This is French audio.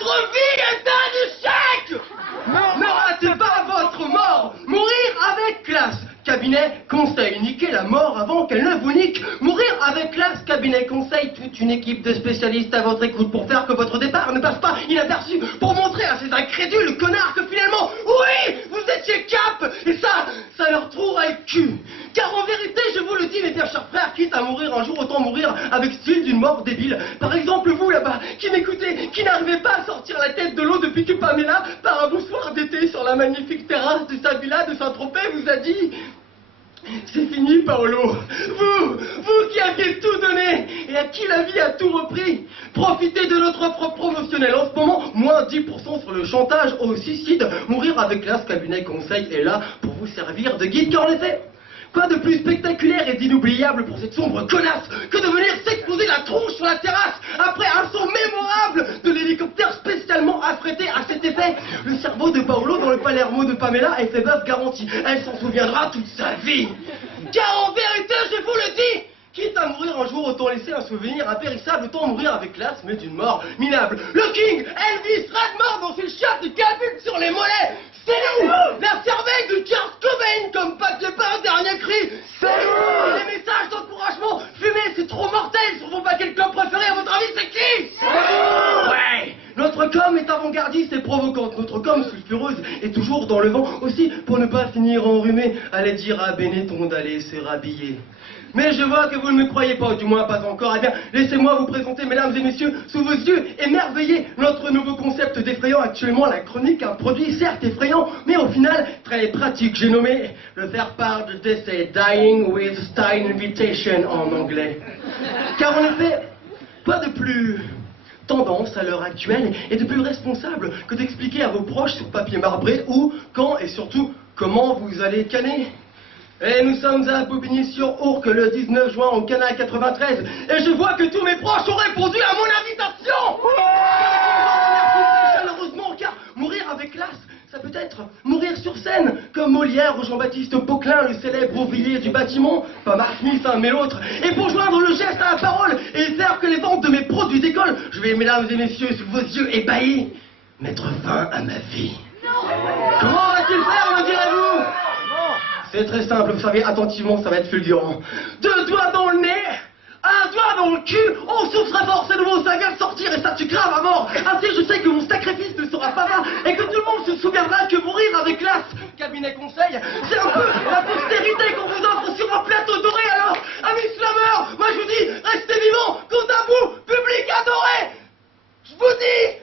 Votre vie est un échec. Ne ratez pas votre mort. Mourir avec classe. Cabinet conseil, niquer la mort avant qu'elle ne vous nique. Mourir avec classe, cabinet conseil, toute une équipe de spécialistes à votre écoute pour faire que votre départ ne passe pas inaperçu, pour montrer à ces incrédules connards que finalement, oui, vous étiez cap, et ça leur trouera le cul. Car en vérité, je vous le dis, mes bien chers frères, quitte à mourir un jour, autant mourir avec style d'une mort débile. Par exemple, vous là-bas, qui m'écoutez, qui n'arrivez pas à sortir la tête de l'eau depuis que Pamela, par un beau soir d'été sur la magnifique terrasse de sa villa de Saint-Tropez, vous a dit... C'est fini, Paolo. Vous qui aviez tout donné et à qui la vie a tout repris. Profitez de notre offre promotionnelle en ce moment, moins 10% sur le chantage au suicide. Mourir avec classe, cabinet conseil est là pour vous servir de guide, car en effet, quoi de plus spectaculaire et d'inoubliable pour cette sombre connasse que de venir s'exposer la tronche sur la terrasse après un son mémorable de l'hélicoptère spécialement affrété à cet effet. Le cerveau de Paolo dans le Palermo de Pamela est fait bœuf garanti. Elle s'en souviendra toute sa vie. Car en vérité, je vous le dis, quitte à mourir un jour, autant laisser un souvenir impérissable, autant mourir avec classe, mais d'une mort minable. Le King, Elvis, Redmond dans ses chiottes de cabine sur les mollets. C'est nous, la cervelle de Kurt Cobain comme papier peint, dernier cri. C'est nous. Les messages d'encouragement, fumez, c'est trop mortel sur vos paquets de clopes préférés, à votre avis, c'est qui? C'est nous. Ouais. Notre com est avant-gardiste et provocante. Notre com sulfureuse est toujours dans le vent. Aussi, pour ne pas finir enrhumé, allez dire à Benetton d'aller se rhabiller. Mais je vois que vous ne me croyez pas, du moins pas encore. Eh bien, laissez-moi vous présenter, mesdames et messieurs, sous vos yeux émerveillés, notre nouveau concept d'effrayant actuellement, la chronique, un produit certes effrayant, mais au final très pratique. J'ai nommé le faire part de décès, Dying with Style Invitation en anglais. Car en effet, pas de plus tendance à l'heure actuelle et de plus responsable que d'expliquer à vos proches sur papier marbré où, quand et surtout comment vous allez canner. Et nous sommes à Bobigny-sur-Ourcq le 19 juin au Canal 93 et je vois que tous mes proches ont répondu à mon invitation. Chaleureusement, car mourir avec classe, ça peut être mourir sur scène, comme Molière ou Jean-Baptiste Poquelin, le célèbre ouvrier du bâtiment, pas Mark Smith, hein, mais l'autre. Et pour joindre le geste à la parole et faire que les ventes de mes produits décollent, je vais, mesdames et messieurs, sous vos yeux ébahis, mettre fin à ma vie. Comment va-t-il faire, me direz-vous? C'est très simple, vous savez, attentivement, ça va être fulgurant. 2 doigts dans le nez, 1 doigt dans le cul, on souffle très fort, c'est nouveau, ça vient de sortir et ça tue grave à mort. Ainsi, je sais que mon sacrifice ne sera pas vain et que tout le monde se souviendra que mourir avec classe, cabinet conseil, c'est un peu la postérité qu'on vous offre sur un plateau doré. Alors, amis slameurs, moi je vous dis, restez vivants, compte à vous, public adoré. Je vous dis...